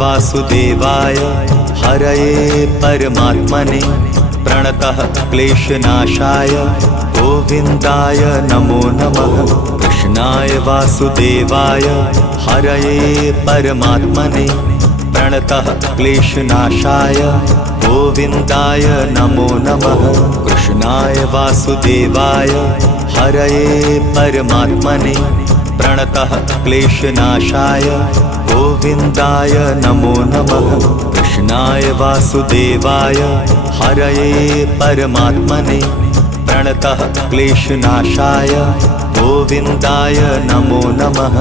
वासुदेवाय हरये परमात्मने प्रणतः क्लेशनाशाय गोविन्दाय नमो नमः। कृष्णाय वासुदेवाय हरये परमात्मने प्रणतः क्लेशनाशाय गोविन्दाय नमो नमः। कृष्णाय वासुदेवाय हरये परमात्मने प्रणतः क्लेशनाशाय गोविन्दाय नमो नमः। कृष्णाय वासुदेवाय हरये परमात्मने प्रणतः क्लेशनाशाय गोविन्दाय नमो नमः।